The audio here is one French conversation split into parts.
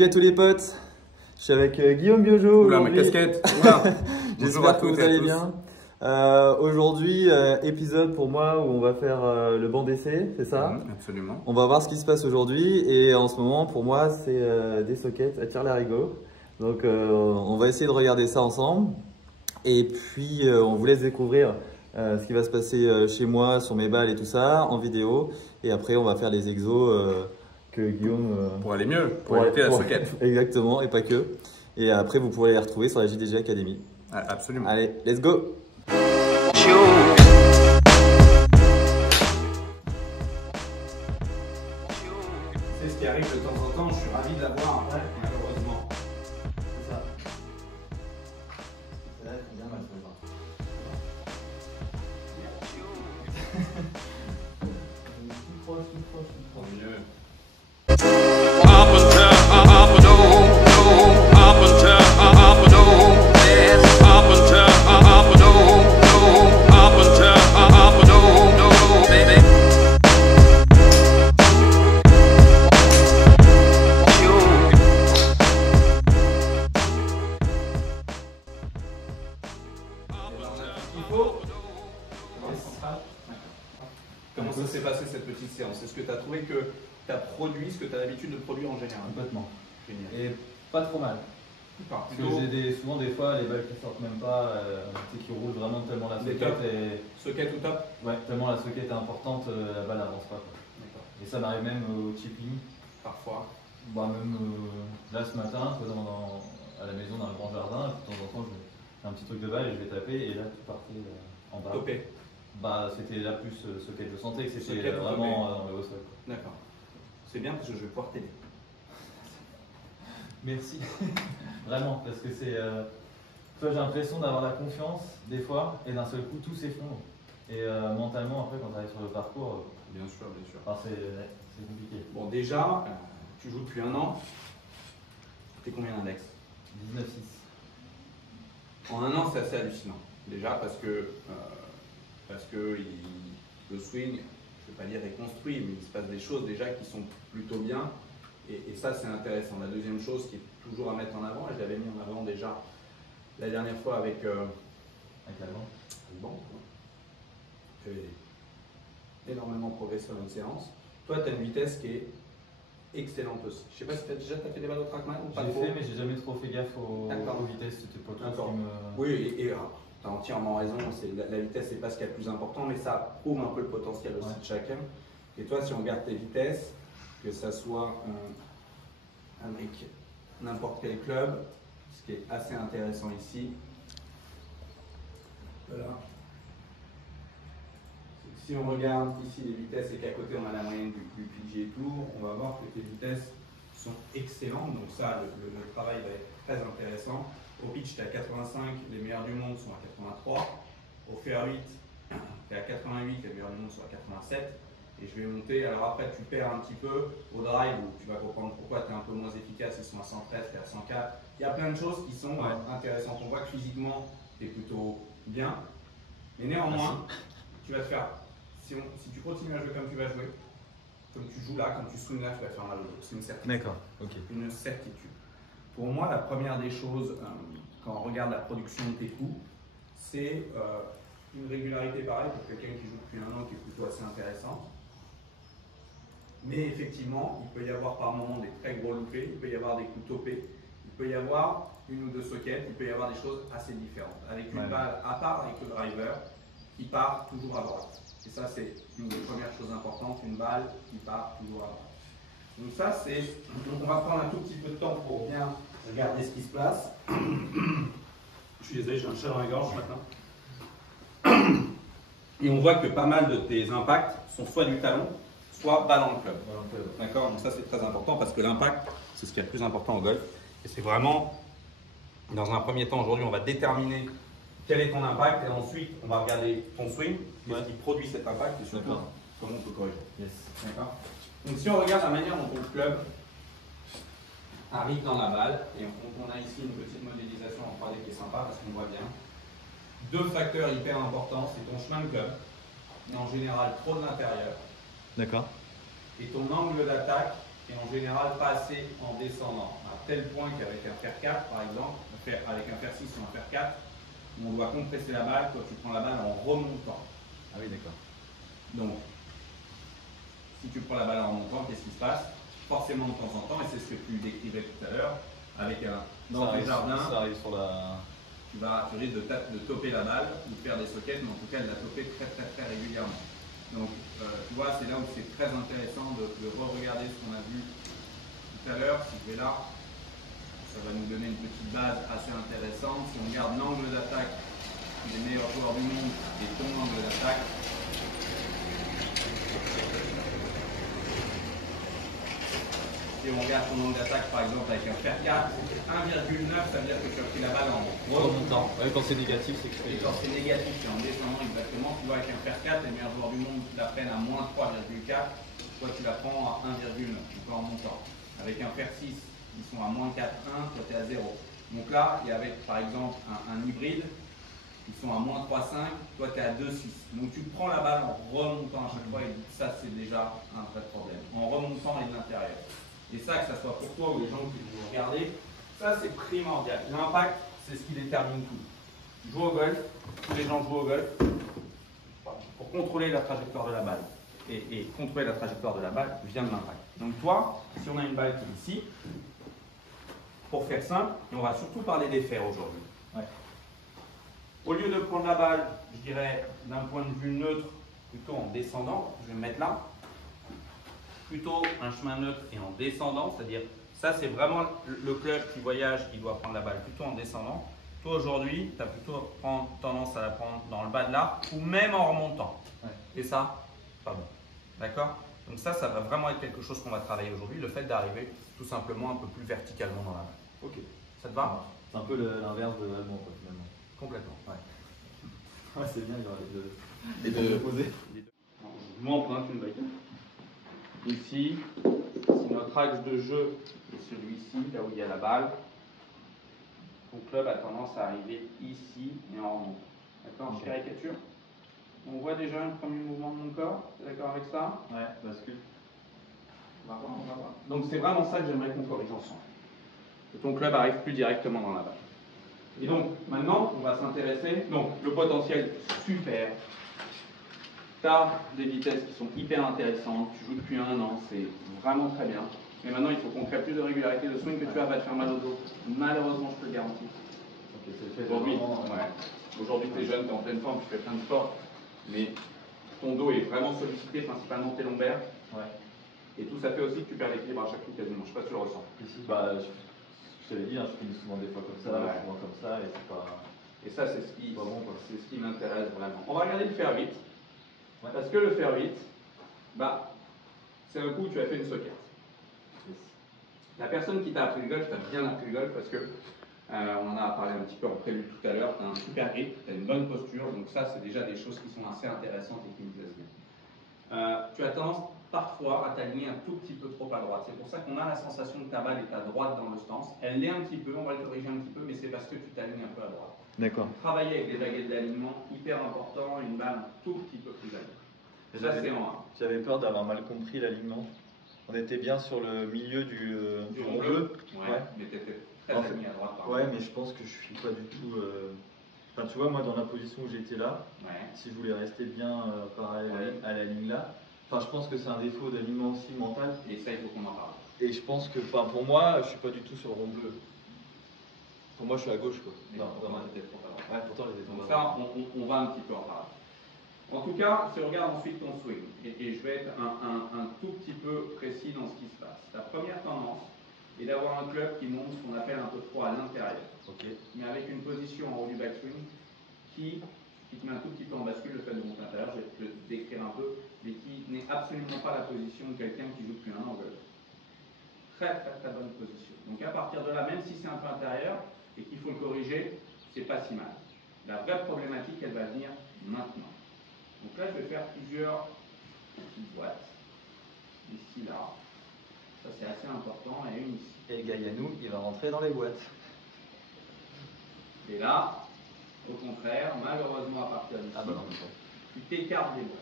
Salut à tous les potes, je suis avec Guillaume Biojo. Oula, ma casquette. J'espère que vous allez bien. Aujourd'hui, épisode pour moi où on va faire le banc d'essai, c'est ça? Absolument. On va voir ce qui se passe aujourd'hui et en ce moment pour moi c'est des sockets à tire-larigot. Donc on va essayer de regarder ça ensemble et puis on vous laisse découvrir ce qui va se passer chez moi sur mes balles et tout ça en vidéo et après on va faire les exos que Guillaume… pour aller mieux, pour éviter la socket. Exactement, et pas que. Et après, vous pourrez les retrouver sur la JDG Academy. Ah, absolument. Allez, let's go! Tu sais ce qui arrive de temps en temps, je suis ravi de l'avoir, malheureusement. C'est ça. C'est là, c'est bien mal, Tant mieux. Comment ça s'est passé cette petite séance? Est-ce que tu as trouvé que tu as produit ce que tu as l'habitude de produire en général? Complètement. Génial. Et pas trop mal. Parce que j'ai souvent des fois les balles qui sortent même pas, qui roulent vraiment tellement la socket est… Socket ou top? Ouais, tellement la socket est importante, la balle n'avance pas. D'accord. Et ça m'arrive même au chipping. Parfois. Bah, même là ce matin, à la maison dans le grand jardin, de temps en temps je fais un petit truc de balle et je vais taper et là tout partait en bas. Topé. Bah c'était là plus socket, je sentais que c'était Socket vraiment dans le haut sol. D'accord. C'est bien parce que je vais pouvoir t'aider. Merci, vraiment, parce que c'est. J'ai l'impression d'avoir la confiance des fois et d'un seul coup tout s'effondre. Et mentalement, après, quand tu arrives sur le parcours, Bien sûr, bien sûr. enfin, c'est compliqué. Bon, déjà, tu joues depuis un an. T'es combien d'index? 19-6. En un an, c'est assez hallucinant. Déjà parce que le swing, je ne vais pas dire est construit, mais il se passe des choses déjà qui sont plutôt bien. Et ça, c'est intéressant. La deuxième chose qui est toujours à mettre en avant, et je l'avais mis en avant déjà la dernière fois avec Alban. J'avais énormément progressé dans une séance. Toi, tu as une vitesse qui est excellente aussi. Je ne sais pas si tu as déjà fait des balles au trackman ou pas? J'ai fait, mais j'ai jamais trop fait gaffe aux vitesses. C'était pas trop ce qui me… Oui, et tu as entièrement raison. La vitesse, c'est pas ce qui est le plus important, mais ça prouve un peu le potentiel aussi de chacun. Et toi, si on regarde tes vitesses, que ça soit avec n'importe quel club, ce qui est assez intéressant ici, voilà. Si on regarde ici les vitesses et qu'à côté on a la moyenne du PGA Tour, on va voir que tes vitesses sont excellentes, donc ça le travail va être très intéressant. Au pitch tu es à 85, les meilleurs du monde sont à 83, au fair 8 tu es à 88, les meilleurs du monde sont à 87. Et je vais monter, alors après tu perds un petit peu au drive où tu vas comprendre pourquoi tu es un peu moins efficace, ils sont à 113, tu es à 104. Il y a plein de choses qui sont intéressantes. On voit que physiquement tu es plutôt bien, mais néanmoins tu vas te faire, si tu continues à jouer comme tu vas jouer, comme tu joues là, comme tu swings là, tu vas te faire mal au dos. C'est une certitude. D'accord, ok. Une certitude. Pour moi, la première des choses, quand on regarde la production de tes coups, c'est une régularité pareille pour quelqu'un qui joue depuis un an qui est plutôt assez intéressante. Mais effectivement, il peut y avoir par moments des très gros loupés, il peut y avoir des coups topés, il peut y avoir une ou deux sockets, il peut y avoir des choses assez différentes. Avec une balle, à part avec le driver, qui part toujours à droite. Et ça, c'est une des premières choses importantes, une balle qui part toujours à droite. Donc ça, c'est… On va prendre un tout petit peu de temps pour bien regarder ce qui se passe. Je suis désolé, j'ai un chat dans la gorge maintenant. Et on voit que pas mal de tes impacts sont soit du talon, soit bas dans le club. D'accord? Donc ça c'est très important parce que l'impact, c'est ce qui est le plus important au golf. Et c'est vraiment, dans un premier temps aujourd'hui, on va déterminer quel est ton impact et ensuite on va regarder ton swing, qu'est-ce qui produit cet impact et surtout comment on peut corriger. Yes. D'accord? Donc si on regarde la manière dont ton club arrive dans la balle, et on a ici une petite modélisation en 3D qui est sympa parce qu'on voit bien. Deux facteurs hyper importants, c'est ton chemin de club, mais en général trop de l'intérieur. D'accord. Et ton angle d'attaque est en général pas assez en descendant. tel point qu'avec un fer 4 par exemple, avec un fer 6 ou un fer 4, où on doit compresser la balle, toi tu prends la balle en remontant. Ah oui, d'accord. Donc, si tu prends la balle en remontant, qu'est-ce qui se passe? Forcément de temps en temps, et c'est ce que tu décrivais tout à l'heure, avec dans tes jardins, ça arrive sur la... tu risques de toper la balle ou de faire des sockets, mais en tout cas de la toper très régulièrement. Donc, tu vois, c'est là où c'est très intéressant de re-regarder ce qu'on a vu tout à l'heure. Si je vais là, ça va nous donner une petite base assez intéressante. Si on regarde l'angle d'attaque des meilleurs joueurs du monde et ton angle d'attaque, si on regarde ton angle d'attaque par exemple avec un fer 4, 1,9, ça veut dire que tu as pris la balle en remontant. Ouais, quand c'est négatif, c'est que je fais. Et quand c'est négatif, c'est en descendant exactement. Tu vois, avec un fer 4, les meilleurs joueurs du monde la prennent à moins 3,4. Toi, tu la prends à 1,9, donc en montant. Avec un fer 6, ils sont à moins 4,1, toi, tu es à 0. Donc là, et avec par exemple un hybride, ils sont à moins 3,5, toi, tu es à 2,6. Donc tu prends la balle en remontant à chaque fois, et ça, c'est déjà un vrai problème. En remontant et de l'intérieur. Et ça, que ça soit pour toi ou les gens qui vont regarder, ça, c'est primordial. L'impact, c'est ce qui détermine tout. Tu joues au golf, tous les gens jouent au golf pour contrôler la trajectoire de la balle. Et contrôler la trajectoire de la balle vient de l'impact. Donc toi, si on a une balle qui est ici, pour faire simple, et on va surtout parler des fers aujourd'hui. Ouais. Au lieu de prendre la balle, je dirais, d'un point de vue neutre, plutôt en descendant, je vais me mettre là, plutôt un chemin neutre et en descendant, c'est-à-dire, ça c'est vraiment le club qui voyage, qui doit prendre la balle plutôt en descendant. Toi aujourd'hui, tu as plutôt tendance à la prendre dans le bas de l'arc ou même en remontant. Ouais. Et ça, pas bon. D'accord? Donc ça va vraiment être quelque chose qu'on va travailler aujourd'hui, le fait d'arriver tout simplement un peu plus verticalement dans la balle. Ok. Ça te va? C'est un peu l'inverse de l'allemand, finalement. Complètement. Ouais, c'est bien, il y aura les deux opposés. Moi en pointe une balle. Ici, si notre axe de jeu est celui-ci, là où il y a la balle, ton club a tendance à arriver ici et en remontant. D'accord? Je caricature. On voit déjà un premier mouvement de mon corps. Tu es d'accord avec ça? Ouais, bascule. On va voir. Donc c'est vraiment ça que j'aimerais qu'on corrige ensemble. Que ton club arrive plus directement dans la balle. Et donc maintenant, on va s'intéresser. Donc le potentiel, super. Tu as des vitesses qui sont hyper intéressantes, tu joues depuis 1 an, c'est vraiment très bien. Mais maintenant, il faut qu'on crée plus de régularité. Le swing que tu as va te faire mal au dos. Malheureusement, je te le garantis. Okay, c'est aujourd'hui, tu es jeune, tu es en pleine forme, tu fais plein de sport. Mais ton dos est vraiment sollicité, principalement tes lombaires. Ouais. Et tout ça fait aussi que tu perds l'équilibre à chaque coup quasiment. Je ne sais pas si tu le ressens. Ici, je t'avais dit, je finis souvent des fois comme ça, souvent comme ça, et c'est pas. Et ça, c'est ce qui, c'est ce qui m'intéresse vraiment. On va regarder le fer 8. Ouais. Parce que le fer 8, c'est un coup où tu as fait une socket. Yes. La personne qui t'a appris le golf, t'a bien appris le golf parce que on en a parlé un petit peu en prélude tout à l'heure, tu as un super grip, tu as une bonne posture, donc ça c'est déjà des choses qui sont assez intéressantes et qui me plaisent bien. Tu as tendance parfois à t'aligner un tout petit peu trop à droite. C'est pour ça qu'on a la sensation que ta balle est à droite dans le stance. Elle l'est un petit peu, on va le corriger un petit peu, mais c'est parce que tu t'alignes un peu à droite. D'accord. Travailler avec des baguettes d'alignement, hyper important, une balle un tout petit peu plus alignée. Ça c'est en 1. J'avais peur d'avoir mal compris l'alignement. On était bien sur le milieu du rond bleu. Ouais, mais tu étais très aligné à droite. Ouais, mais je pense que je suis pas du tout... Enfin, tu vois, moi, dans la position où j'étais là, si je voulais rester bien parallèle à la ligne là, enfin, je pense que c'est un défaut d'alignement aussi mental. Et ça, il faut qu'on en parle. Et je pense que, pour moi, je suis pas du tout sur le rond bleu. Pour moi, je suis à gauche, quoi. Mais pourtant, j'étais trop à droite. Ouais, pourtant, j'étais trop à droite. droite. Donc ça, on va un petit peu en parler. En tout cas, si on regarde ensuite ton swing, et je vais être un tout petit peu précis dans ce qui se passe. Ta première tendance est d'avoir un club qui monte ce qu'on appelle un peu trop à l'intérieur. Okay. Mais avec une position en haut du backswing qui te met un tout petit peu en bascule, le fait de monter à l'intérieur, je vais te le décrire un peu, mais qui n'est absolument pas la position de quelqu'un qui joue depuis 1 an au golf. Très bonne position. Donc à partir de là, même si c'est un peu intérieur et qu'il faut le corriger, c'est pas si mal. La vraie problématique, elle va venir maintenant. Donc là, je vais faire plusieurs petites boîtes. Ici, là. Ça, c'est assez important. Et une ici. Et Gaillanou, il va rentrer dans les boîtes. Et là, au contraire, malheureusement, à partir d'ici, tu t'écartes des boîtes.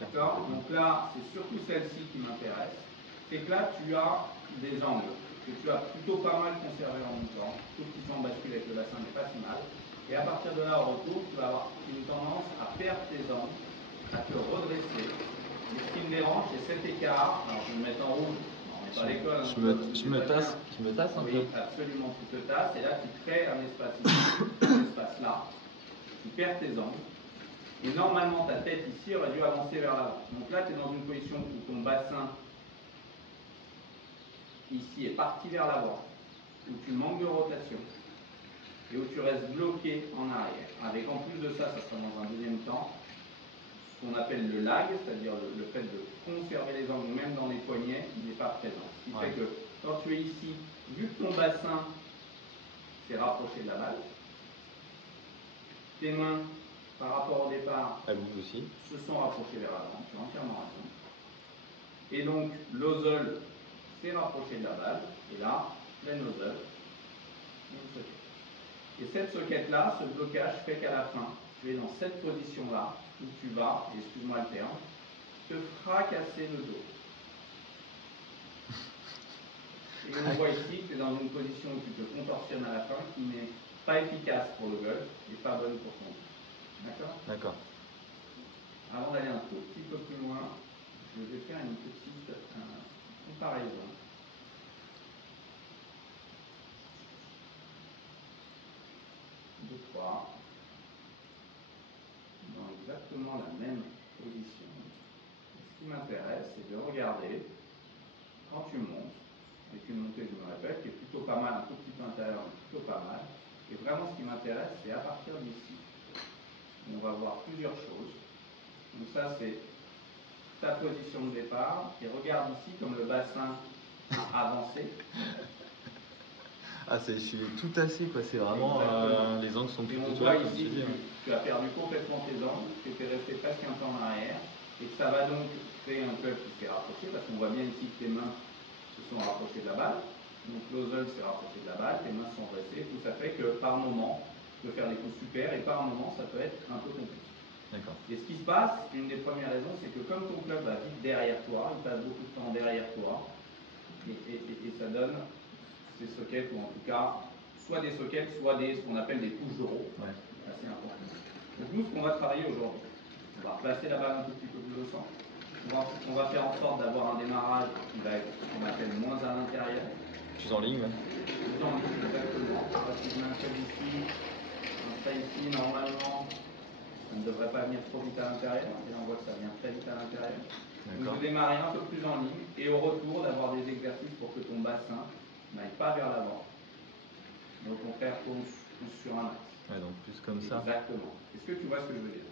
D'accord. Donc là, c'est surtout celle-ci qui m'intéresse. c'est que là, tu as des angles que tu as plutôt pas mal conservés en montant. Tout ce qui s'en bascule avec le bassin n'est pas si mal. Et à partir de là, au retour, tu vas avoir une tendance à perdre tes angles, à te redresser. Et ce qui me dérange, c'est cet écart. Alors, je vais me mettre en rouge. On n'est pas à l'école. Je me tasse un peu. Oui, absolument, tu te tasses. Et là, tu crées un espace ici, un espace là. Tu perds tes angles. Et normalement, ta tête ici aurait dû avancer vers l'avant. Donc là, tu es dans une position où ton bassin ici est parti vers l'avant, où tu manques de rotation et où tu restes bloqué en arrière. Avec en plus de ça, ça sera dans un deuxième temps, ce qu'on appelle le lag, c'est-à-dire le fait de conserver les angles même dans les poignets, il n'est pas présent. Ce qui fait que quand tu es ici, vu que ton bassin s'est rapproché de la balle, tes mains par rapport au départ aussi. se sont rapprochées vers l'avant, tu as entièrement raison. Et donc l'ozole s'est rapproché de la balle, et là, plein ozole, une socket. Et cette socket-là, ce blocage fait qu'à la fin, tu es dans cette position-là, où tu vas, et excuse-moi le terme, te fracasser le dos. Et on voit ici que tu es dans une position où tu te contorsionnes à la fin, qui n'est pas efficace pour le golf, et pas bonne pour ton dos. D'accord ? D'accord. Avant d'aller un tout petit peu plus loin, je vais faire une petite comparaison. De 3 dans exactement la même position. Et ce qui m'intéresse, c'est de regarder quand tu montes, avec une montée, je me répète, qui est plutôt pas mal, un tout petit peu intérieur, mais plutôt pas mal. Et vraiment, ce qui m'intéresse, c'est à partir d'ici. On va voir plusieurs choses. Donc ça, c'est ta position de départ. Et regarde ici comme le bassin a avancé. Ah, je suis tout tassé, quoi. C'est vraiment. Les angles sont et plus on voit ici que tu as perdu complètement tes angles, que tu es resté presque un peu en arrière. Et que ça va donc créer un club qui s'est rapproché, parce qu'on voit bien ici que tes mains se sont rapprochées de la balle. Donc l'ozole s'est rapproché de la balle, tes mains sont dressées. Tout ça fait que par moment, tu peux faire des coups super, et par moment, ça peut être un peu compliqué. D'accord. Et ce qui se passe, une des premières raisons, c'est que comme ton club va vite derrière toi, il passe beaucoup de temps derrière toi, et ça donne ces sockets, ou en tout cas, soit des sockets, soit ce qu'on appelle des touches d'euro. Ouais. Assez important. Donc nous, ce qu'on va travailler aujourd'hui, on va placer la balle un tout petit peu plus au centre. On va faire en sorte d'avoir un démarrage qui va être, qu'on appelle moins à l'intérieur. Plus en ligne, Plus en ligne, exactement. Si je mets un club ici, ça ici, normalement, ça ne devrait pas venir trop vite à l'intérieur. Et là, on voit que ça vient très vite à l'intérieur. Donc de démarrer un peu plus en ligne et au retour d'avoir des exercices pour que ton bassin n'aille pas vers l'avant. Mais au contraire, tourne plus sur un axe. Ouais, donc plus comme ça. Exactement. Est-ce que tu vois ce que je veux dire?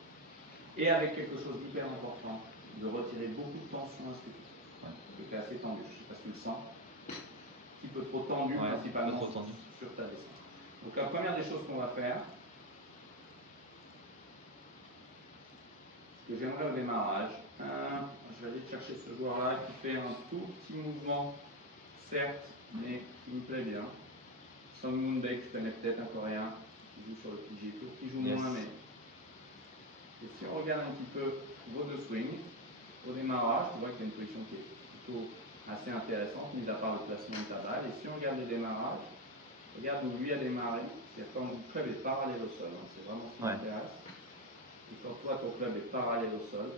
Et avec quelque chose d'hyper important, de retirer beaucoup de tension à ce que tu fais. Ouais. Parce que tu es assez tendu, je ne sais pas si tu le sens. Un petit peu trop tendu, principalement trop tendu. Sur ta descente. Donc la première des choses qu'on va faire, ce que j'aimerais au démarrage, je vais aller chercher ce joueur-là qui fait un tout petit mouvement, certes, mais qui me plaît bien. Song Moon-baek, tu connais peut-être un coréen qui joue sur le PGA Tour, qui joue moins, mais. Et si on regarde un petit peu vos deux swings, au démarrage, tu vois qu'il y a une position qui est plutôt assez intéressante, mis à part le placement de ta balle. Et si on regarde les démarrages, regarde où lui a démarré, c'est-à-dire quand le club est parallèle au sol, c'est vraiment ce qui m'intéresse. Et quand toi, ton club est parallèle au sol,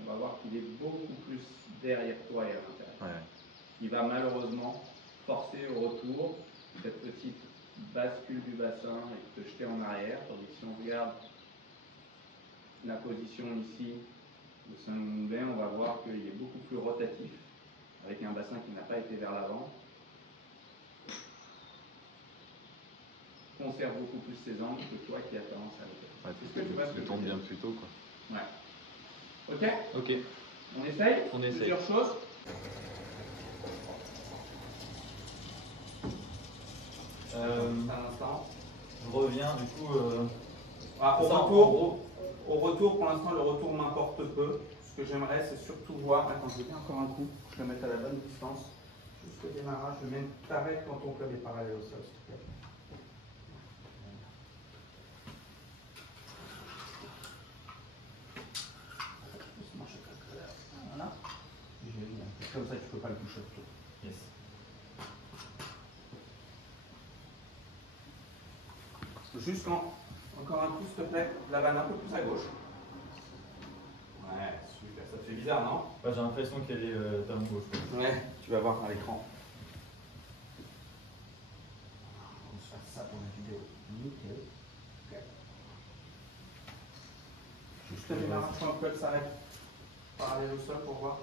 on va voir qu'il est beaucoup plus derrière toi et à l'intérieur. Ouais. Il va malheureusement forcer au retour cette petite bascule du bassin et te jeter en arrière. Tandis que si on regarde la position ici de Saint-Moulin, on va voir qu'il est beaucoup plus rotatif, avec un bassin qui n'a pas été vers l'avant. Conserve beaucoup plus ses angles que toi qui as tendance à le faire. Est-ce que tu vois ce que je veux dire? Bien plus tôt, quoi. Ouais. Ok? Ok. On essaye? On essaye. Plusieurs choses. Un instant. Je reviens, du coup. Au retour, pour l'instant, le retour m'importe peu. Ce que j'aimerais, c'est surtout voir. Attends, je vais faire encore un coup. Je vais le mettre à la bonne distance. Juste au démarrage, je vais même t'arrêter quand ton club est parallèle au sol, s'il te plaît. Voilà. Je vais venir un peu. Comme ça, tu peux pas le toucher. Yes. Juste encore un coup, s'il te plaît. La vanne un peu plus à gauche. Ouais, super. Ça te fait bizarre, non? Ouais, j'ai l'impression qu'elle est talon gauche. Ouais, tu vas voir à l'écran. On va se faire ça pour la vidéo. Nickel. Ok. Juste le démarrage quand le club s'arrête. Parallèle au sol pour voir.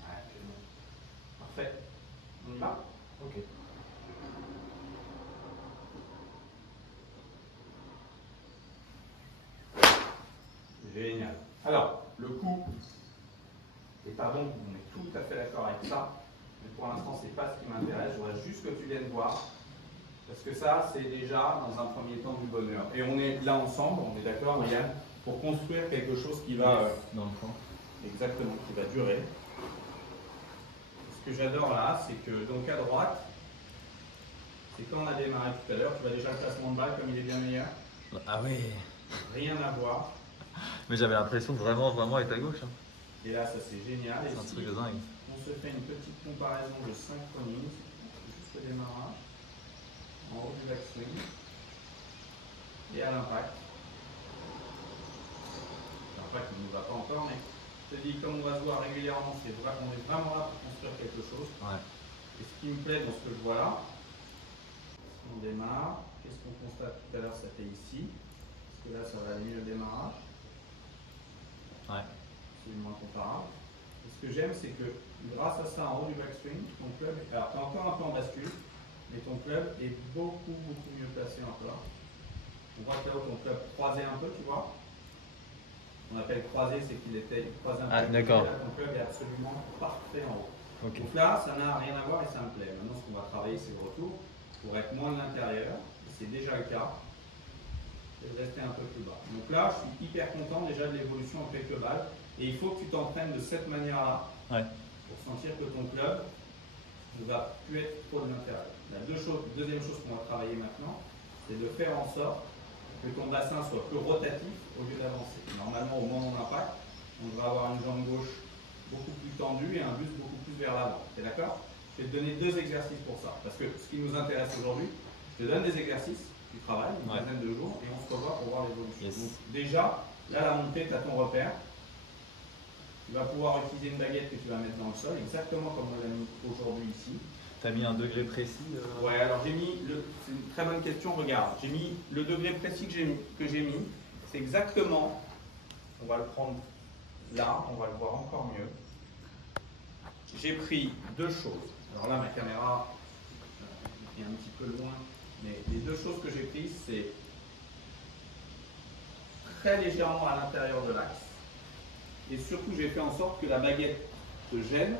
Ouais, c'est bon. Parfait. On y va? Ok. Génial. Alors, le coup est pas bon, on est tout à fait d'accord avec ça. Mais pour l'instant, c'est pas ce qui m'intéresse. Je voudrais juste que tu viennes voir. Parce que ça, c'est déjà, dans un premier temps, du bonheur. Et on est là ensemble, on est d'accord, Yann, pour construire quelque chose qui va dans le fond. exactement, qui va durer. Ce que j'adore là, c'est que donc à droite, c'est quand on a démarré tout à l'heure, tu vois déjà le placement de balle comme il est bien meilleur. Ah oui. Rien à voir. Mais j'avais l'impression de vraiment être à gauche. Hein. Et là, ça c'est génial. Et C'est un si truc de dingue. on se fait une petite comparaison de synchronie, juste le démarrage, en haut du backswing, et à l'impact. L'impact ne nous va pas encore, mais je te dis, comme on va se voir régulièrement, on est vraiment là pour construire quelque chose. Ouais. Et ce qui me plaît dans ce que je vois là, on démarre, qu'est-ce qu'on constate tout à l'heure, ça fait ici, parce que là ça va aller mieux le démarrage. Ouais. Absolument comparable. Et ce que j'aime, c'est que grâce à ça, en haut du backswing, ton club, alors tu es encore un peu en bascule, mais ton club est beaucoup mieux placé en plat. On voit que là où ton club croisait un peu, tu vois. On appelle croisé, c'est qu'il était croisé un peu. Ah, d'accord. Là, ton club est absolument parfait en haut. Ok. Donc là, ça n'a rien à voir et ça me plaît. Maintenant, ce qu'on va travailler, c'est le retour pour être moins de l'intérieur. C'est déjà le cas. Et de rester un peu plus bas. Donc là, je suis hyper content déjà de l'évolution en quelques balles. Et il faut que tu t'entraînes de cette manière-là pour sentir que ton club ne va plus être trop de l'intérieur. La deuxième chose qu'on va travailler maintenant, c'est de faire en sorte que ton bassin soit plus rotatif au lieu d'avancer. Normalement, au moment d'impact, on devrait avoir une jambe gauche beaucoup plus tendue et un buste beaucoup plus vers l'avant. Tu es d'accord? Je vais te donner 2 exercices pour ça. Parce que ce qui nous intéresse aujourd'hui, je te donne des exercices, tu travailles une quinzaine de jours et on se revoit pour voir l'évolution. Yes. Donc déjà, là la montée, tu as ton repère. Tu vas pouvoir utiliser une baguette que tu vas mettre dans le sol, exactement comme on l'a mis aujourd'hui ici. Tu as mis un degré précis Ouais, alors j'ai mis, c'est une très bonne question, regarde, j'ai mis le degré précis que j'ai mis, c'est exactement, on va le prendre là, on va le voir encore mieux. J'ai pris 2 choses. Alors là, ma caméra est un petit peu loin, mais les 2 choses que j'ai prises, c'est très légèrement à l'intérieur de l'axe. Et surtout, j'ai fait en sorte que la baguette te gêne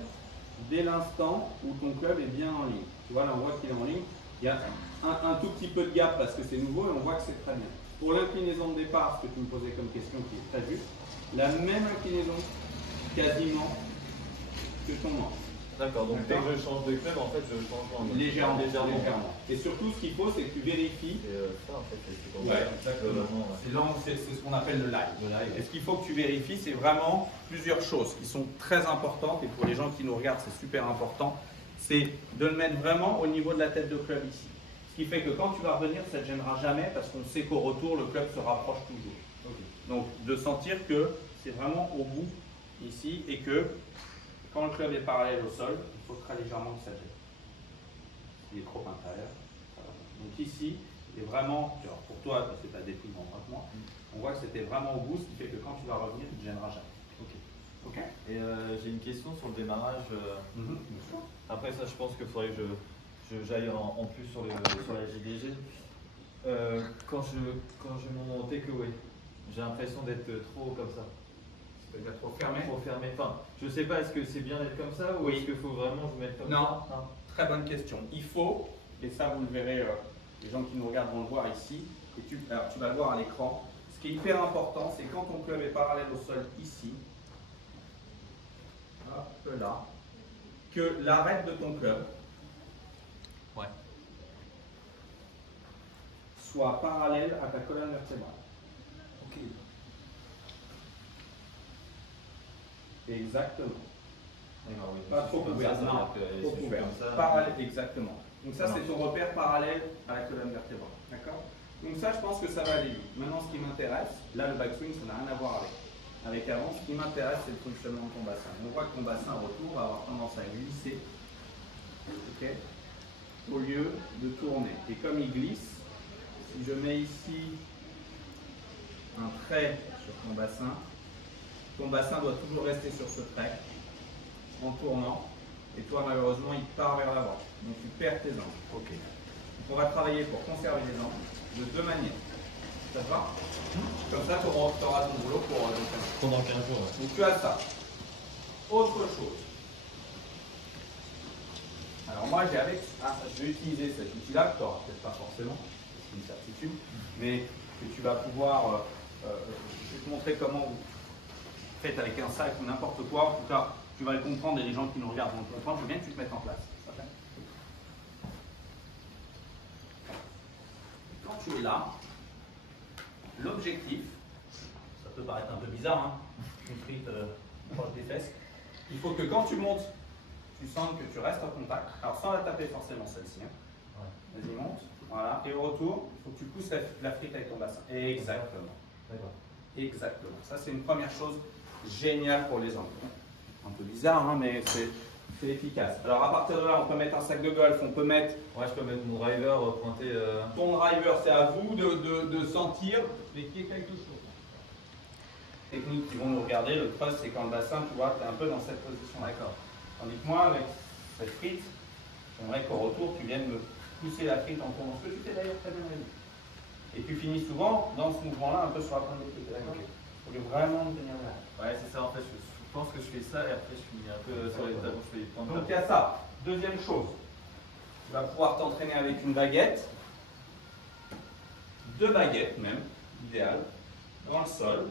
dès l'instant où ton club est bien en ligne. Tu vois, là, on voit qu'il est en ligne. Il y a un tout petit peu de gap parce que c'est nouveau et on voit que c'est très bien. Pour l'inclinaison de départ, ce que tu me posais comme question qui est très juste, la même inclinaison quasiment que ton manche. D'accord, donc dès que je change de club, en fait, je change en Légèrement. Et surtout, ce qu'il faut, c'est que tu vérifies. Ça, en fait, c'est comme Ouais, ça. exactement. C'est ce qu'on appelle le live. Et ce qu'il faut que tu vérifies, c'est vraiment plusieurs choses qui sont très importantes. Et pour les gens qui nous regardent, c'est super important. C'est de le mettre vraiment au niveau de la tête de club ici. Ce qui fait que quand tu vas revenir, ça ne te gênera jamais parce qu'on sait qu'au retour, le club se rapproche toujours. Okay. Donc, de sentir que c'est vraiment au bout ici et que quand le club est parallèle au sol, il faut très légèrement que ça gêne. Il est trop intérieur. Donc ici, c'est vraiment, alors pour toi, parce que tu as des plumes en droite, moi, on voit que c'était vraiment au bout, ce qui fait que quand tu vas revenir, tu ne te gêneras jamais. Ok. Et j'ai une question sur le démarrage. Bien sûr. Après ça, je pense qu'il faudrait que j'aille en plus sur la JDG. Quand je monte en takeaway, j'ai l'impression d'être trop comme ça. C'est-à-dire trop fermé. Trop fermé. Enfin, je sais pas, est-ce que c'est bien d'être comme ça ou Oui. est-ce qu'il faut vraiment je mettre comme Non. ça? Non. Très bonne question. Il faut, et ça vous le verrez, les gens qui nous regardent vont le voir ici, et alors, tu vas le voir à l'écran. Ce qui est hyper important, c'est quand ton club est parallèle au sol ici, hop là, que l'arête de ton club soit parallèle à ta colonne vertébrale. Ok. Exactement. D'accord, oui. Pas trop ouvert, non, trop ouvert. Parallèle, exactement. Donc ça, c'est ton repère parallèle à la colonne vertébrale. D'accord? Donc ça, je pense que ça va aller vite. Maintenant, ce qui m'intéresse, là, le backswing, ça n'a rien à voir avec avant. Ce qui m'intéresse, c'est le fonctionnement de ton bassin. On voit que ton bassin, au retour, va avoir tendance à glisser, ok, au lieu de tourner. Et comme il glisse, si je mets ici un trait sur ton bassin doit toujours rester sur ce trait en tournant. Et toi, malheureusement, il part vers l'avant. Donc tu perds tes angles. Ok. Donc, on va travailler pour conserver les angles de deux manières. Ça te va? Comme ça, tu auras ton boulot pour pendant 15 jours. Ouais. Donc tu as ça. Autre chose. Alors moi, je vais utiliser cet outil-là, que tu n'auras peut-être pas forcément, c'est une certitude, mais que tu vas pouvoir. Je vais te montrer comment vous faites avec un sac ou n'importe quoi. En tout cas, tu vas le comprendre et les gens qui nous regardent vont le comprendre. Je veux bien que tu te mettes en place. Quand tu es là, l'objectif, ça peut paraître un peu bizarre, hein, une frite proche des fesses, il faut que quand tu montes, tu sens que tu restes en contact. Alors sans la taper forcément celle-ci. Hein. Ouais. Vas-y, monte. Voilà. Et au retour, il faut que tu pousses la frite avec ton bassin. Exactement. D'accord. Exactement. Ça, c'est une première chose géniale pour les angles. Un peu bizarre, hein, mais c'est efficace. Alors, à partir de là, on peut mettre un sac de golf, on peut mettre... Ouais, je peux mettre mon driver pointé... Ton driver, c'est à vous de sentir, mais qu'il y ait quelque chose. Techniques qui vont nous regarder, le trust, c'est quand le bassin, tu vois, tu es un peu dans cette position. D'accord. Tandis que moi, avec cette frite, j'aimerais qu'au retour, tu viennes me pousser la frite en tournant. Ce que tu fais d'ailleurs très bien. Et tu finis souvent dans ce mouvement-là, un peu sur la pointe de pied. D'accord. Il faut vraiment tenir là. Ouais, c'est ça en fait. Je pense que je fais ça et après je finis un peu sur les tableaux. Donc il y a ça. Deuxième chose, tu vas pouvoir t'entraîner avec une baguette, deux baguettes même, idéal, dans le sol.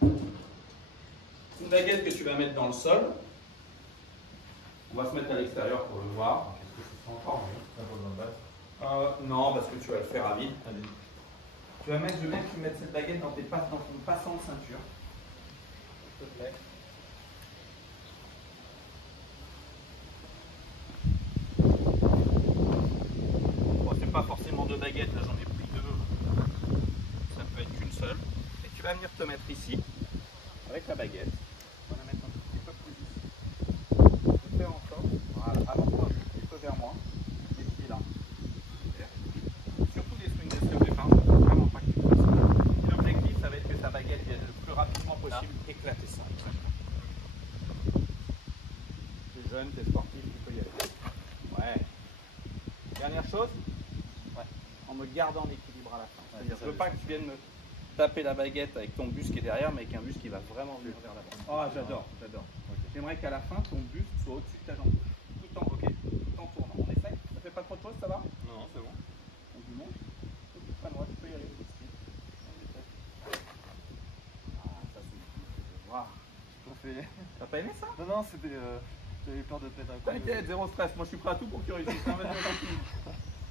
Une baguette que tu vas mettre dans le sol. On va se mettre à l'extérieur pour le voir. Qu'est-ce que je fais encore? Non, parce que tu vas le faire à vide. Tu vas mettre, je veux bien que tu mettes cette baguette dans ton passant de ceinture. S'il te plaît. Bon, c'est pas forcément deux baguettes, là j'en ai pris deux. Ça peut être qu'une seule. Et tu vas venir te mettre ici, avec la baguette. On va la mettre un petit peu plus ici. Je fais en sorte, voilà, avance-toi un petit peu vers moi. Les pieds là. Super. Surtout des swings de step de fin, vraiment pas que tu fasses ça. Et l'objectif, ça va être que ta baguette vienne le plus rapidement possible éclater ça. T'es jeune, t'es sportif, tu peux y aller. Ouais. Dernière chose, ouais, en me gardant l'équilibre à la fin. C'est-à-dire, je veux pas que tu viennes me taper la baguette avec ton buste qui est derrière, mais avec un buste qui va vraiment venir vers l'avant. Ah, j'adore, j'adore. Okay. J'aimerais qu'à la fin, ton buste soit au-dessus de ta jambe. Tout en, okay, tout en tournant. On essaye? Ça fait pas trop de choses, ça va? Non, c'est bon. On du monde? Pas droit, tu peux y aller. Ah, ça suffit. Waouh. T'as pas aimé ça? Non, non, c'était... J'avais peur de te mettre un coup. T'inquiète, zéro stress. Moi, je suis prêt à tout pour que tu réussisses.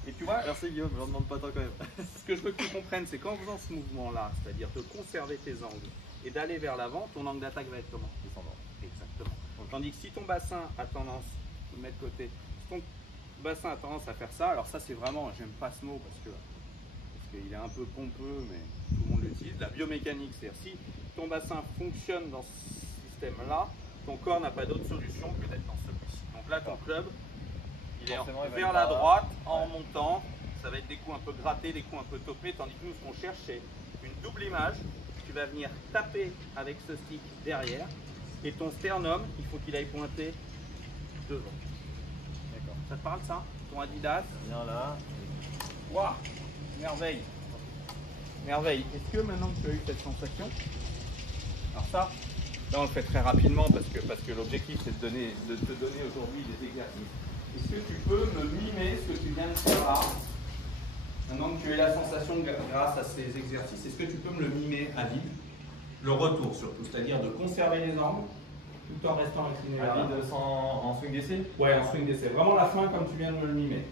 Et tu vois, merci Guillaume, je ne demande pas tant quand même. Ce que je veux que tu comprennes, c'est qu'en faisant ce mouvement-là, c'est-à-dire de conserver tes angles et d'aller vers l'avant, ton angle d'attaque va être comment? Descendant. Exactement. Tandis que si ton bassin a tendance, je vais le mettre de côté, si ton bassin a tendance à faire ça, alors ça c'est vraiment, j'aime pas ce mot parce qu'il est un peu pompeux, mais tout le monde l'utilise, la biomécanique, c'est-à-dire si ton bassin fonctionne dans ce système-là, ton corps n'a pas d'autre solution que d'être dans celui-ci. Donc là, ton club, il est vers la droite en montant. Ça va être des coups un peu grattés, des coups un peu topés. Tandis que nous, ce qu'on cherche, c'est une double image. Tu vas venir taper avec ce stick derrière. Et ton sternum, il faut qu'il aille pointer devant. D'accord. Ça te parle ça? Ton Adidas? Viens là. Waouh! Merveille! Merveille! Est-ce que maintenant que tu as eu cette sensation, alors ça, là on le fait très rapidement parce que l'objectif c'est de te donner aujourd'hui des exercices. Est-ce que tu peux me mimer ce que tu viens de faire là? Maintenant que tu as la sensation grâce à ces exercices, est-ce que tu peux me le mimer à vide? Le retour surtout, c'est-à-dire de conserver les angles tout en restant incliné vers là. À vide en swing d'essai? Ouais, en swing d'essai. Vraiment la fin comme tu viens de me le mimer.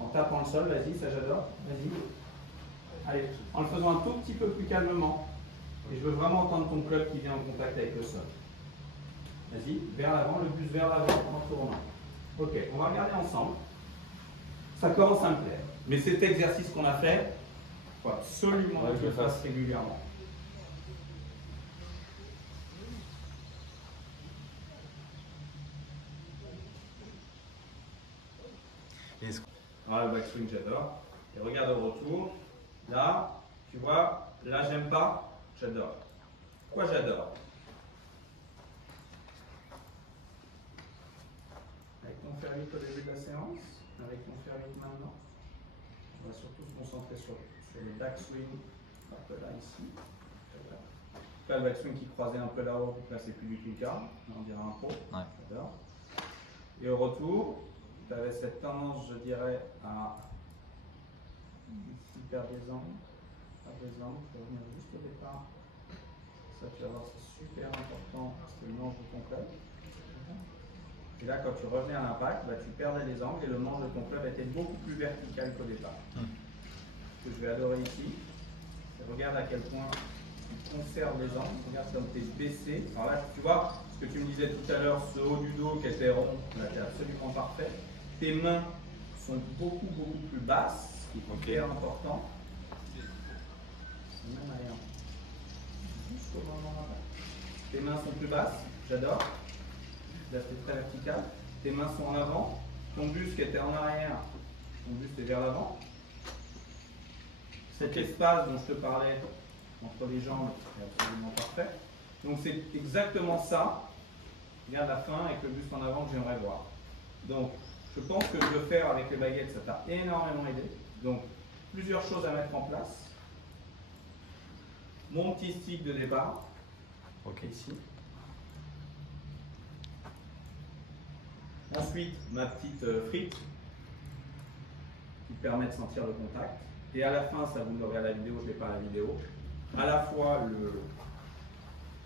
En tapant le sol, vas-y, ça j'adore. Vas-y. Allez, en le faisant un tout petit peu plus calmement. Et je veux vraiment entendre ton club qui vient en contact avec le sol. Vas-y, vers l'avant, le buste vers l'avant en tournant. Ok, on va regarder ensemble. Ça commence à me plaire. Mais cet exercice qu'on a fait, il faut absolument que je le fasse régulièrement. Ah, le backswing, j'adore. Et regarde au retour. Là, tu vois, là, j'aime pas, j'adore. Pourquoi j'adore? Avec ton fer 8 au début de la séance, avec ton fer 8 maintenant, on va surtout se concentrer sur le backswing, un peu là, ici. Là, le backswing qui croisait un peu là-haut, là, c'est plus du tout le cas, on dirait un pro. Ouais. J'adore. Et au retour, tu avais cette tendance, je dirais, à ici perdre des angles, tu vas revenir juste au départ. Ça, tu vas voir, c'est super important, c'est le manche de ton club. Et là, quand tu revenais à l'impact, bah, tu perdais les angles et le manche de ton club était beaucoup plus vertical qu'au départ. Ce que je vais adorer ici, c'est regarde à quel point tu conserves les angles, regarde comme tu es baissé. Alors là, tu vois, ce que tu me disais tout à l'heure, ce haut du dos qui était rond, là, c'est absolument parfait. Tes mains sont beaucoup plus basses, ce qui est hyper important. Même rien. Jusqu'au moment là. Tes mains sont plus basses, j'adore. Là, c'est très vertical. Tes mains sont en avant. Ton buste qui était en arrière, ton buste est vers l'avant. Cet espace dont je te parlais entre les jambes est absolument parfait. Donc c'est exactement ça. Regarde la fin avec le buste en avant que j'aimerais voir. Donc je pense que je veux faire avec les baguettes, ça t'a énormément aidé. Donc plusieurs choses à mettre en place. Mon petit stick de départ. Ok. Ici. Ensuite, ma petite frite qui permet de sentir le contact. Et à la fin, ça vous l'aurez à la vidéo, je ne l'ai pas à la vidéo. À la fois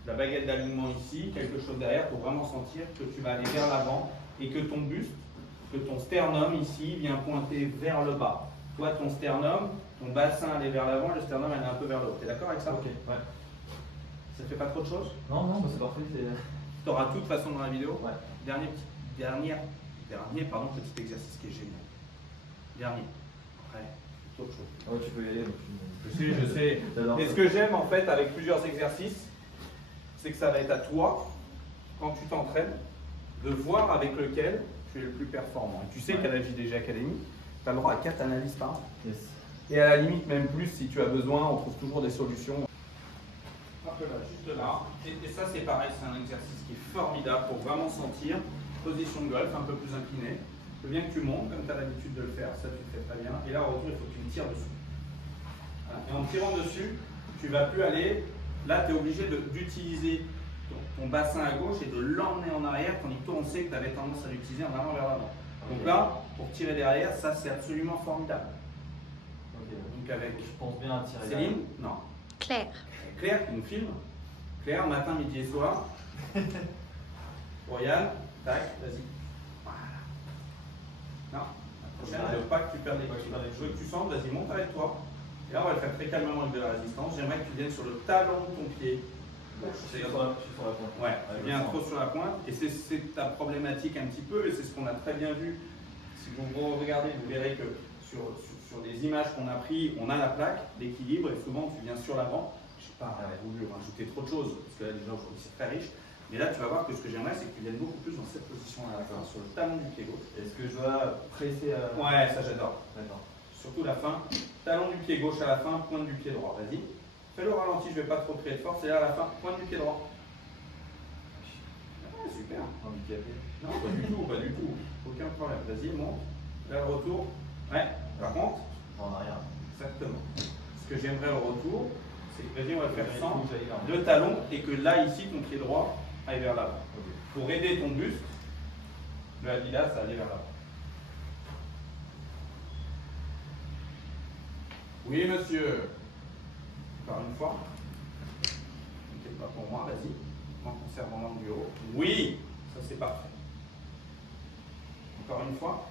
la baguette d'alignement ici, quelque chose derrière pour vraiment sentir que tu vas aller vers l'avant et que ton buste, que ton sternum ici vient pointer vers le bas. Toi, ton sternum, ton bassin allait vers l'avant et le sternum allait un peu vers le haut. Tu es d'accord avec ça? Ok, ouais. Ça fait pas trop de choses? Non, non, bah c'est parfait. Tu auras de toute façon dans la vidéo. Ouais. Dernier petit exercice qui est génial. Dernier. Après, autre chose. Oh, tu peux y aller. Je sais. Et ce que j'aime en fait avec plusieurs exercices, c'est que ça va être à toi, quand tu t'entraînes, de voir avec lequel tu es le plus performant. Et tu sais qu'à la JDG Academy, tu as le droit à 4 analyses par an. Yes. Et à la limite, même plus, si tu as besoin, on trouve toujours des solutions. Un peu là, juste là. Et ça, c'est pareil, c'est un exercice qui est formidable pour vraiment sentir position de golf un peu plus inclinée. Je veux bien que tu montes, comme tu as l'habitude de le faire, ça tu le fais très bien. Et là, au retour, il faut que tu me tires dessus. Voilà. Et en tirant dessus, tu ne vas plus aller. Là, tu es obligé d'utiliser ton bassin à gauche et de l'emmener en arrière, tandis que toi, on sait que tu avais tendance à l'utiliser en avant vers l'avant. Donc là, pour tirer derrière, ça c'est absolument formidable. Okay. Donc avec Je pense bien à tirer. Céline, non. Claire. Claire qui nous filme. Claire, matin, midi et soir. Pour Yann, tac, vas-y. Voilà. Non, la prochaine, je ne veux pas que tu perdes les coups. Je veux que tu sentes, vas-y, monte avec toi. Et là, on va le faire très calmement avec de la résistance. J'aimerais que tu viennes sur le talon de ton pied. Je suis sur la pointe. Ouais, tu viens trop sur la pointe. Et c'est ta problématique un petit peu, et c'est ce qu'on a très bien vu. Si vous regardez, vous verrez que sur les images qu'on a prises, on a la plaque d'équilibre, et souvent tu viens sur l'avant. Je n'ai pas voulu rajouter trop de choses, parce que là déjà aujourd'hui c'est très riche. Mais là tu vas voir que ce que j'aimerais, c'est que tu viennes beaucoup plus dans cette position-là, sur le talon du pied gauche. Est-ce que je dois presser à... Ouais, ça j'adore. D'accord. Surtout la fin. Talon du pied gauche à la fin, pointe du pied droit. Vas-y. Fais-le au ralenti, je ne vais pas trop créer de force. Et là à la fin, pointe du pied droit. Ouais, super. Handicapé. Non, pas du tout, pas du tout. Aucun problème. Vas-y, monte. Là le retour. Ouais, par contre. En arrière. Exactement. Ce que j'aimerais au retour, c'est que vas-y, on va le faire sans le le talon et que là, ici, ton pied droit aille vers l'avant. Okay. Pour aider ton buste, le Adidas, ça aller vers l'avant. Oui, monsieur. Encore une fois. Ne t'inquiète pas pour moi, vas-y. En conservant l'angle du haut. Oui, ça c'est parfait. Encore une fois.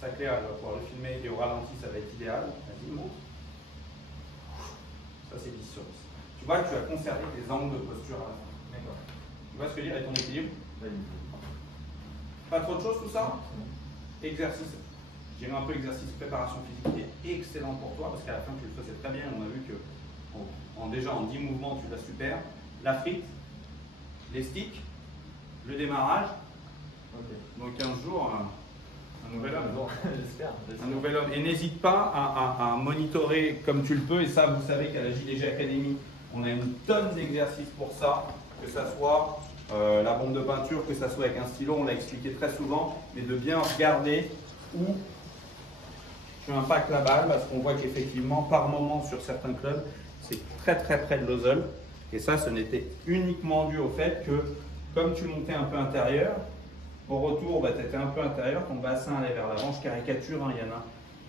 Ça Claire, elle va pouvoir le filmer et au ralenti, ça va être idéal. Vas-y, monte. Ça c'est 10 sur 10. Tu vois, tu as conservé des angles de posture à la fin. D'accord. Tu vois ce que je veux dire, et ton équilibre. Pas trop de choses, tout ça. Exercice. Je dirais un peu exercice préparation physique qui est excellent pour toi parce qu'à la fin tu le faisais très bien. On a vu que déjà en 10 mouvements tu l'as super. La frite, les sticks, le démarrage. Donc 15 jours, un nouvel homme. J'espère. Un nouvel homme. Et n'hésite pas à monitorer comme tu le peux. Et ça, vous savez qu'à la JDG Academy, on a une tonne d'exercices pour ça. Que ça soit la bombe de peinture, que ça soit avec un stylo, on l'a expliqué très souvent. Mais de bien regarder où tu impactes la balle. Parce qu'on voit qu'effectivement, par moment, sur certains clubs, c'est très très près de l'ozole. Et ça, ce n'était uniquement dû au fait que, comme tu montais un peu intérieur, au retour, tu étais un peu intérieur, ton bassin allait vers l'avant. Je caricature, hein, Yana.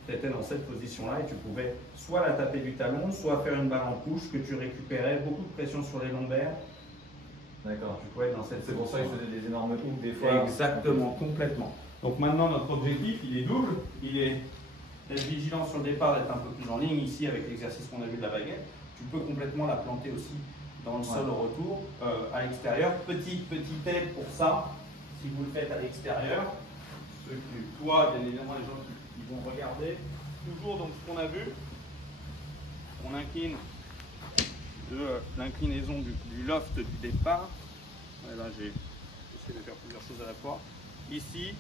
Tu étais dans cette position-là et tu pouvais soit la taper du talon, soit faire une balle en couche que tu récupérais, beaucoup de pression sur les lombaires. D'accord. Tu pouvais être dans cette C'est pour ça que je faisais des énormes hooks des fois. Exactement, complètement. Donc maintenant, notre objectif, il est double. Il est d'être vigilant sur le départ, d'être un peu plus en ligne ici avec l'exercice qu'on a vu de la baguette. Tu peux complètement la planter aussi dans le sol au retour, à l'extérieur. Petit aide pour ça. Si vous le faites à l'extérieur, toi, bien évidemment, les gens qui vont regarder, toujours donc ce qu'on a vu, on incline de l'inclinaison du loft du départ. Ouais, là, j'ai essayé de faire plusieurs choses à la fois. Ici,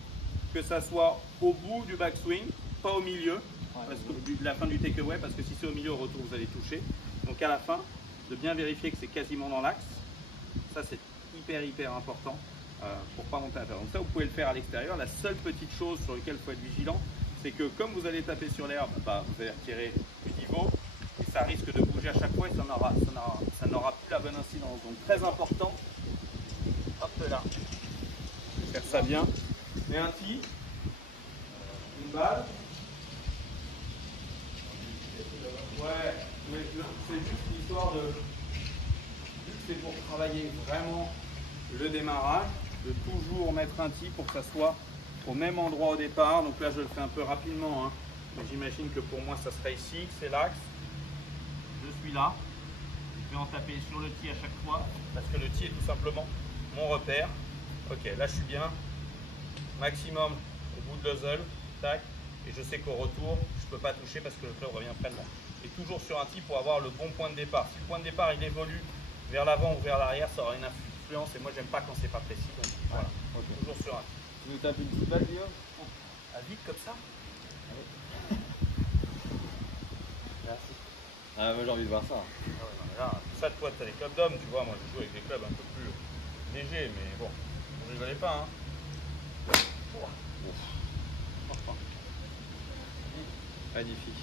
que ça soit au bout du backswing, pas au milieu, parce que la fin du takeaway, parce que si c'est au milieu, au retour, vous allez toucher. Donc à la fin, de bien vérifier que c'est quasiment dans l'axe. Ça, c'est hyper important. Pour pas monter à l'intérieur. Donc ça, vous pouvez le faire à l'extérieur. La seule petite chose sur laquelle il faut être vigilant, c'est que comme vous allez taper sur l'herbe, vous allez retirer du niveau et ça risque de bouger à chaque fois et ça n'aura plus la bonne incidence. Donc très important, hop là, faire ça bien. Et un tee, une balle. Ouais, mais c'est juste l'histoire de... Vu que c'est pour travailler vraiment le démarrage, de toujours mettre un tee pour que ça soit au même endroit au départ. Donc là, je le fais un peu rapidement, hein. Mais j'imagine que pour moi, ça serait ici, que c'est l'axe. Je suis là. Je vais en taper sur le tee à chaque fois, parce que le tee est tout simplement mon repère. Ok, là, je suis bien. Maximum au bout de l'ozole. Tac. Et je sais qu'au retour, je ne peux pas toucher parce que le club revient près de moi. Et toujours sur un tee pour avoir le bon point de départ. Si le point de départ, il évolue vers l'avant ou vers l'arrière, ça aura une influence. Et moi, j'aime pas quand c'est pas précis. Donc voilà, toujours sur un. Tu nous tapes une petite balle, Guillaume? À vite comme ça. Merci. Ah, moi j'ai envie de voir ça. Ah ouais, non, là, ça, toi, tu as les clubs d'hommes, tu vois. Moi, je joue avec des clubs un peu plus légers, mais bon, vous rigolez pas. Hein. Magnifique.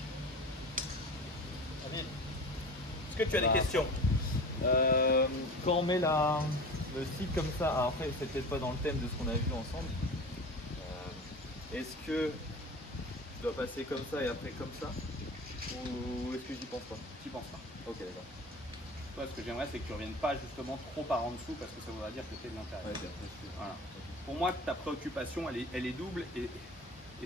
Est-ce que tu as des questions? Quand on met le stick comme ça, alors après c'est peut-être pas dans le thème de ce qu'on a vu ensemble, est-ce que je dois passer comme ça et après comme ça, ou est-ce que j'y pense pas? Tu penses pas. Ok, d'accord. Toi, ce que j'aimerais, c'est que tu ne reviennes pas justement trop par en dessous parce que ça voudra dire que tu es de l'intérieur. Ouais, voilà. Pour moi, ta préoccupation, elle est double et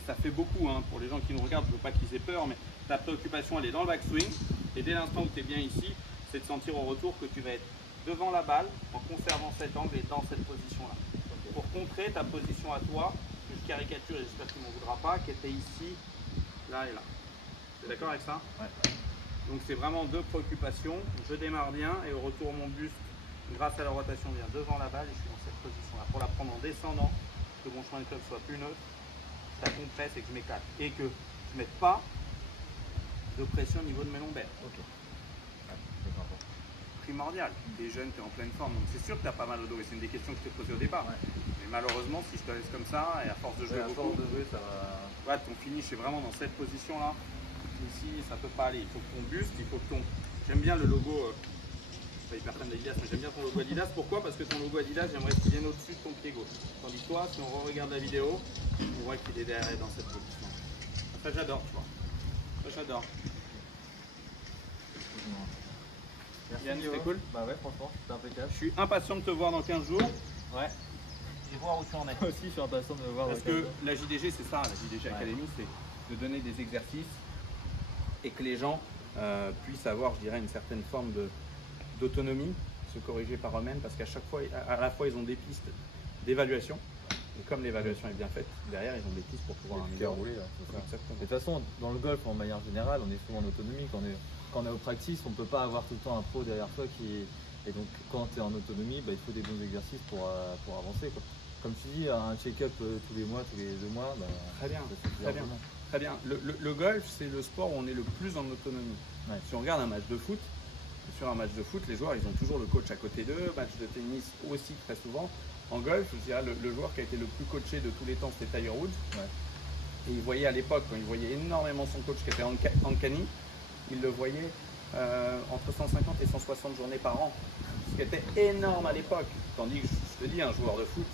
ça fait beaucoup, hein, pour les gens qui nous regardent. Je ne veux pas qu'ils aient peur, mais ta préoccupation, elle est dans le backswing et dès l'instant où tu es bien ici, c'est de sentir au retour que tu vas être devant la balle en conservant cet angle et dans cette position-là. Okay. Pour contrer ta position à toi, que je caricature et j'espère que tu ne m'en voudras pas, qui était ici, là et là. Tu es d'accord avec ça? Ouais. Donc c'est vraiment deux préoccupations. Je démarre bien et au retour mon buste, grâce à la rotation, vient devant la balle et je suis dans cette position-là. Pour la prendre en descendant, que mon chemin de club soit plus neutre, ça compresse et que je m'éclate. Et que je ne mette pas de pression au niveau de mes lombaires. Ok. Primordial. Tu es jeune, tu es en pleine forme, donc c'est sûr que tu as pas mal au dos et c'est une des questions que je t'ai posées au départ. Ouais. Mais malheureusement, si je te laisse comme ça et à force de jouer beaucoup, ça va... ouais, ton finish est vraiment dans cette position-là. Ici, ça peut pas aller. Il faut que ton buste, il faut que ton... J'aime bien le logo, pas hyper fan d'Adidas, mais j'aime bien ton logo Adidas. Pourquoi? Parce que ton logo Adidas, j'aimerais qu'il vienne au-dessus de ton pied gauche. Tandis que toi, si on regarde la vidéo, on voit qu'il est derrière dans cette position. Ça, j'adore, tu vois. Ça, j'adore. Yann, c'était cool? Bah ouais, franchement, c'était impeccable. Je suis impatient de te voir dans 15 jours. Ouais. Et voir où tu en es. Moi aussi, je suis impatient de me voir. Parce que la JDG, c'est ça, la JDG Academy, c'est de donner des exercices et que les gens puissent avoir, je dirais, une certaine forme d'autonomie se corriger par eux-mêmes parce qu'à chaque fois, à la fois, ils ont des pistes d'évaluation. Et comme l'évaluation est bien faite, derrière, ils ont des pistes pour pouvoir améliorer. De toute façon, dans le golf, en manière générale, on est souvent en autonomie. Quand on est au practice, on ne peut pas avoir tout le temps un pro derrière toi qui est... Et donc, quand tu es en autonomie, bah, il faut des bons exercices pour avancer, quoi. Comme tu dis, un check-up tous les mois, tous les 2 mois, bah, très bien, très bien. Très bien. Le golf, c'est le sport où on est le plus en autonomie. Ouais. Si on regarde un match de foot, sur un match de foot, les joueurs, ils ont toujours le coach à côté d'eux. Match de tennis aussi, très souvent. En golf, je dirais, le joueur qui a été le plus coaché de tous les temps, c'était Tiger Woods. Ouais. Et il voyait à l'époque, quand il voyait énormément son coach qui était Ankani, il le voyait entre 150 et 160 journées par an. Ce qui était énorme à l'époque. Tandis que, je te dis, un joueur de foot,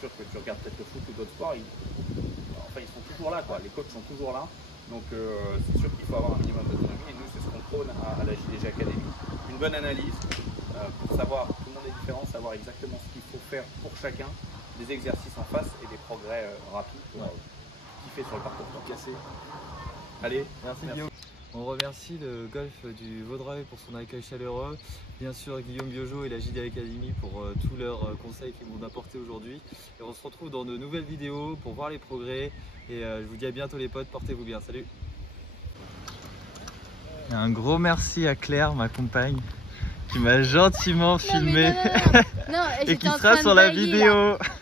sûr que tu regardes peut-être le foot ou d'autres sports, ils sont toujours là, quoi. Les coachs sont toujours là. Donc c'est sûr qu'il faut avoir un minimum d'autonomie et nous c'est ce qu'on prône à la JDG Academy. Une bonne analyse pour savoir, tout le monde est différent, savoir exactement ce qu'il faut faire pour chacun, des exercices en face et des progrès rapides pour kiffer sur le parcours cassé. Allez, merci Guillaume. On remercie le golf du Vaudreuil pour son accueil chaleureux, bien sûr Guillaume Biojo et la JD Academy pour tous leurs conseils qu'ils m'ont apportés aujourd'hui. Et on se retrouve dans de nouvelles vidéos pour voir les progrès. Et je vous dis à bientôt les potes, portez-vous bien, salut. Un gros merci à Claire, ma compagne, qui m'a gentiment filmé non, et qui sera sur la vidéo. Là.